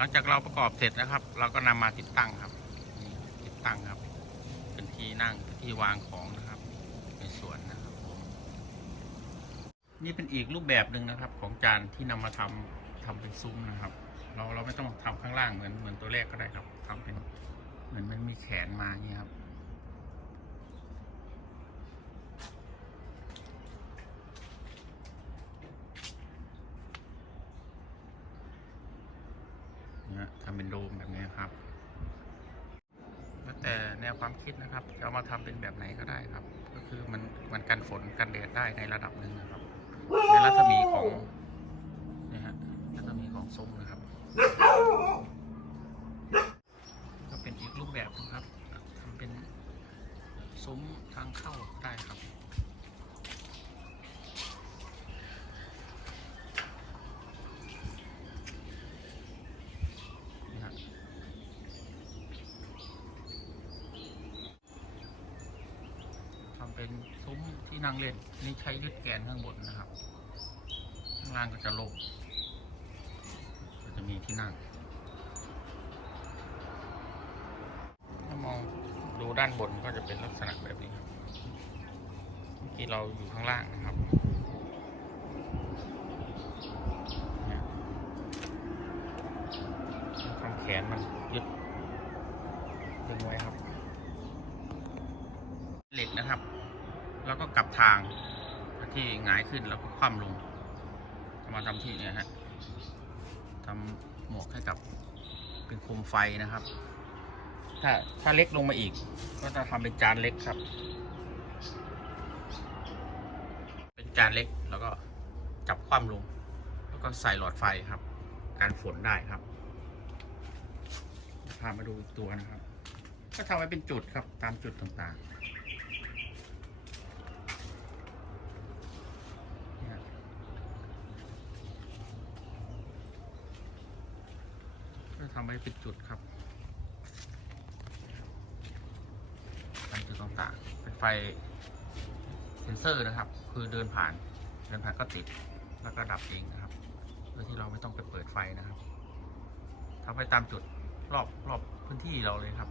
หลังจากเราประกอบเสร็จนะครับ เราก็นำมาติดตั้งครับนี่ติดตั้งครับ เป็นที่นั่งเป็นที่วางของนะครับในสวนนะครับผมนี่เป็นอีกรูปแบบหนึ่งนะครับ ของจานที่นำมาทำทำเป็นซุ้มนะครับ เราเราไม่ต้องทำข้างล่างเหมือนเหมือนตัวแรกก็ได้ครับทำเป็นเหมือนมันมีแขนมาอย่างนี้ครับะทำเป็นโดมแบบนี้ครับแล้วแต่แนวความคิดนะครับจะเอามาทำเป็นแบบไหนก็ได้ครับ ก็คือมันมันกันฝนกันแดดได้ในระดับหนึ่งนะครับ ในรัศมีของนี่ฮะรัศมีของซุ้มนะครับ ก็เป็นอีกรูปแบบนะครับทำเป็นซุ้มทางเข้าได้ครับ นะฮะทำ เป็นซุ้มที่นั่งเล่นนี่ใช้ยึดแกนข้างบนนะครับ ข้างล่างก็จะโล่งก็จะมีที่นั่ง ถ้ามองดูด้านบนก็จะเป็นลักษณะแบบนี้ครับเมื่อกี้เราอยู่ข้างล่างนะครับเนี่ยทำแขนมันยึดดึงไว้ครับ เหล็กนะครับ แล้วก็กลับทางที่หงายขึ้นแล้วก็คว่ำลงมาทำที่เนี่ยฮะทำหมวกให้กับเป็นโคมไฟนะครับ ถ้าถ้าเล็กลงมาอีก ก็จะทำเป็นจานเล็กครับ เป็นจานเล็กแล้วก็จับคว่ำลง แล้วก็ใส่หลอดไฟครับ การฝนได้ครับพามาดูอีกตัวนะครับ ก็ทำไว้เป็นจุดครับตามจุดต่างๆเนี่ยก็ ทำไว้เป็นจุดครับตามจุดต่างๆเป็นไฟเซนเซอร์นะครับ คือเดินผ่านเดินผ่านก็ติดแล้วก็ดับเองนะครับ โดยที่เราไม่ต้องไปเปิดไฟนะครับทำไปตามจุดรอบรอบพื้นที่เราเลยครับ